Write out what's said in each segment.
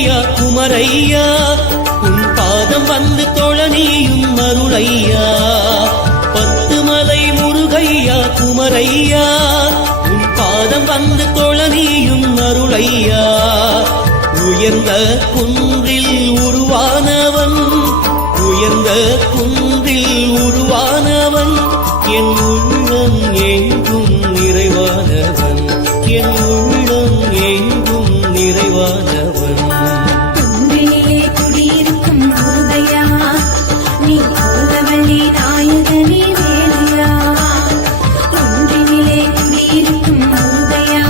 முருகையா குமரையா உன் பாதம் வந்து தொழனியும் அருளையா. பத்துமலை முருகையா குமரையா உன் பாதம் வந்து தொழனியும் அருளையா. உயர்ந்த குன்றில் உருவானவன் உயர்ந்த குன்றில் உருவானவன் என் உள்ளம் எங்கும் நிறைவானவன் என் உள்ளம் எங்கும் நிறைவானவன். குன்றிலே குடியிருக்கும் முருகையா நீ கோலவள்ளி நாயகனே வேலையா. குன்றிலே குடியிருக்கும் முருகையா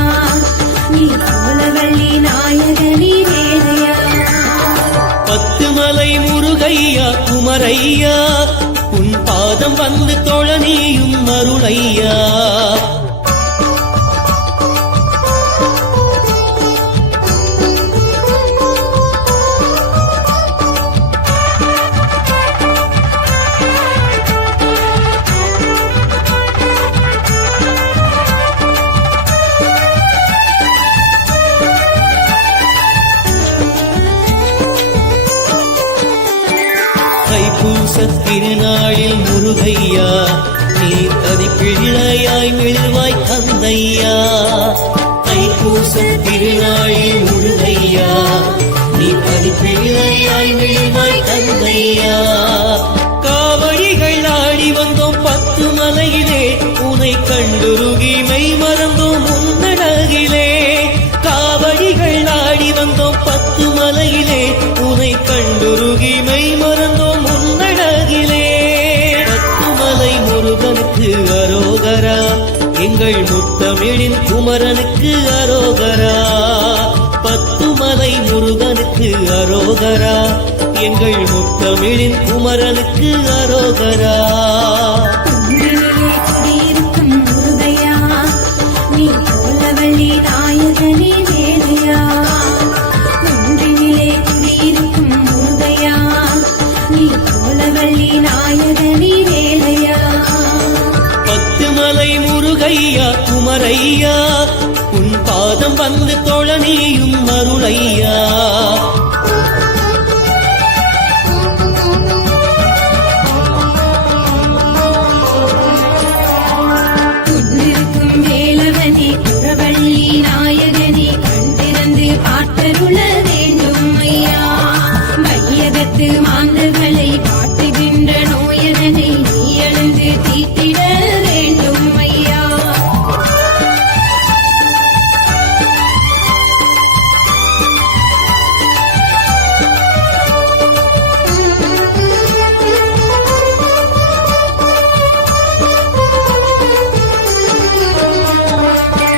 நீ கோலவள்ளி நாயகனே வேலையா. பத்துமலை முருகையா குமரையா உன் பாதம் வந்து தொழனியும் அருளையா. தைப்பூசத் திருநாளில் முருகையா நீ தனிப்பிள்ளையாய் மிழ்வாய் தந்தையா. தைப்பூசத் திருநாளில் முருகையா நீ தனிப்பிள்ளையாய் மிழ்வாய் தந்தையா. காவடிகள் ஆடி வந்தோம் பத்து மலையிலே உனை கண்டுருகி மெய் மறந்தோம் உன்னழகிலே. காவடிகள் ஆடி வந்தோம் பத்து மலையிலே உனை கண்டுருகி மெய் மறந்தோம் உன்னழகிலே. பத்துமலை முருகனுக்கு அரோகரா எங்கள் முத்தமிழின் குமரனுக்கு அரோகரா. பத்துமலை முருகனுக்கு அரோகரா எங்கள் முத்தமிழின் குமரனுக்கு அரோகரா. குன்றிலே குடியிருக்கும் முருகையா நீ கோலவள்ளி நாயகனே வேலையா. குன்றிலே குடியிருக்கும் முருகையா நீ கோலவள்ளி நாயகனே வேலையா. பத்துமலை முருகையா குமரையா உன் பாதம் வந்து தொழனியும் அருளையா. குன்றிருக்கும் வேலவனே குறவள்ளி நாயகனே கண் திறந்து பார்த்தருள வேண்டும் ஐயா. மையகத்து மாந்தர்களை பாட்டுகின்ற நோயதனை நீ எழுந்து தீட்டிட வேண்டும் ஐயா.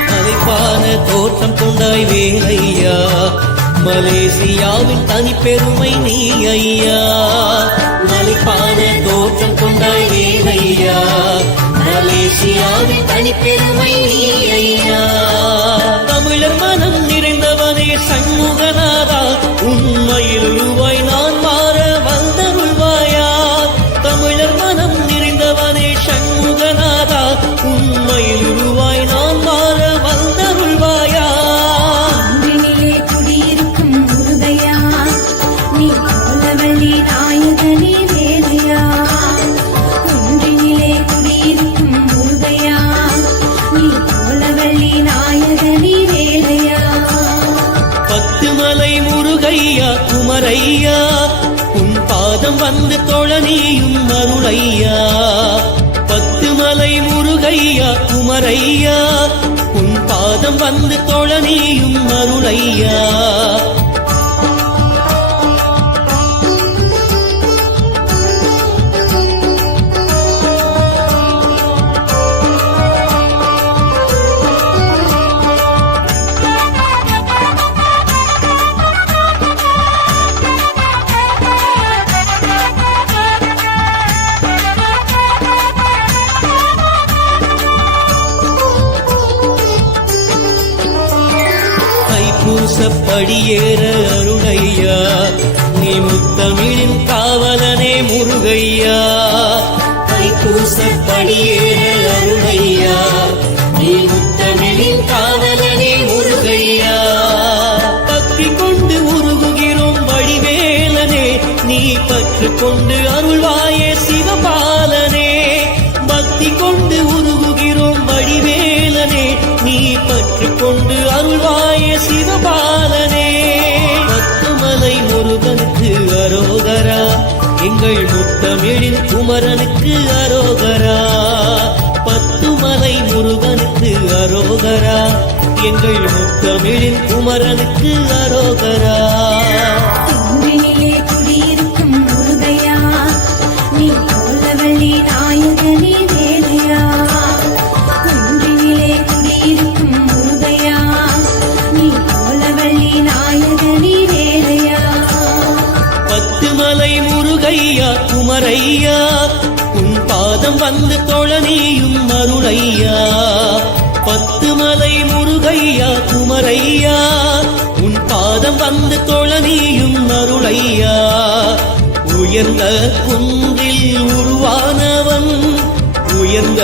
மலைப்பான தோற்றம் கொண்டாய் வேலையா மலேசியாவின் தனிப்பெருமை நீ ஐயா. மலைப்பான தோற்றம் கொண்டாய் வேலையா மலேசியாவின் தனிப்பெருமை நீ ஐயா. தமிழர் மனம் நிறைந்தவனே சண்முகநாதா உண்மையில் உருவாய் நான் மாற வந்தருள்வாயா. தமிழர் மனம் நிறைந்தவனே சண்முகநாதா உண்மையில் உருவாய் நான் மாற வந்தருள்வாயா. குன்றிலே குடியிருக்கும் முருகையா நீ கோலவள்ளி நாயகனே வேலையா. குன்றிலே குடியிருக்கும் முருகையா நீ கோலவள்ளி நாயகனே வேலையா. பத்துமலை முருகையா குமரையா உன் பாதம் வந்து தொழனியும் அருளையா. பத்துமலை முருகையா குமரையா உன் பாதம் வந்து தொழனியும் அருளையா. தைப்பூசப்படியேற அருளையா நீ முத்தமிழின் காவலனே முருகையா. தைப்பூசப்படியேற அருளையா நீ முத்தமிழின் காவலனே முருகையா. பக்தி கொண்டு உருகுகிற நீ பற்று கொண்டு அருள்வாயே சிவபாலனே பக்தி கொண்டு உருகுகிறோம் வடிவேலனே நீ பற்று கொண்டு அருள்வாயே சிவபாலனே பத்துமலை முருகனுக்கு அரோகரா எங்கள் முத்தமிழின் குமரனுக்கு அரோகரா பத்துமலை முருகனுக்கு அரோகரா எங்கள் முத்தமிழின் குமரனுக்கு அரோகரா குன்றினிலே குடியிருக்கும் முருகையா நீ கோலவள்ளி நாயகனே வேலையா குன்றினிலே குடியிருக்கும் முருகையா நீ கோலவள்ளி நாயகனே வேலையா பத்துமலை முருகையா குமரையா உன் பாதம் வந்து தொழனியும் அருளையா பத்துமலை முருகையா குமரையா உன் பாதம் வந்து தொழனியும் அருளையா உயர்ந்த குன்றில் உருவானவன் உயர்ந்த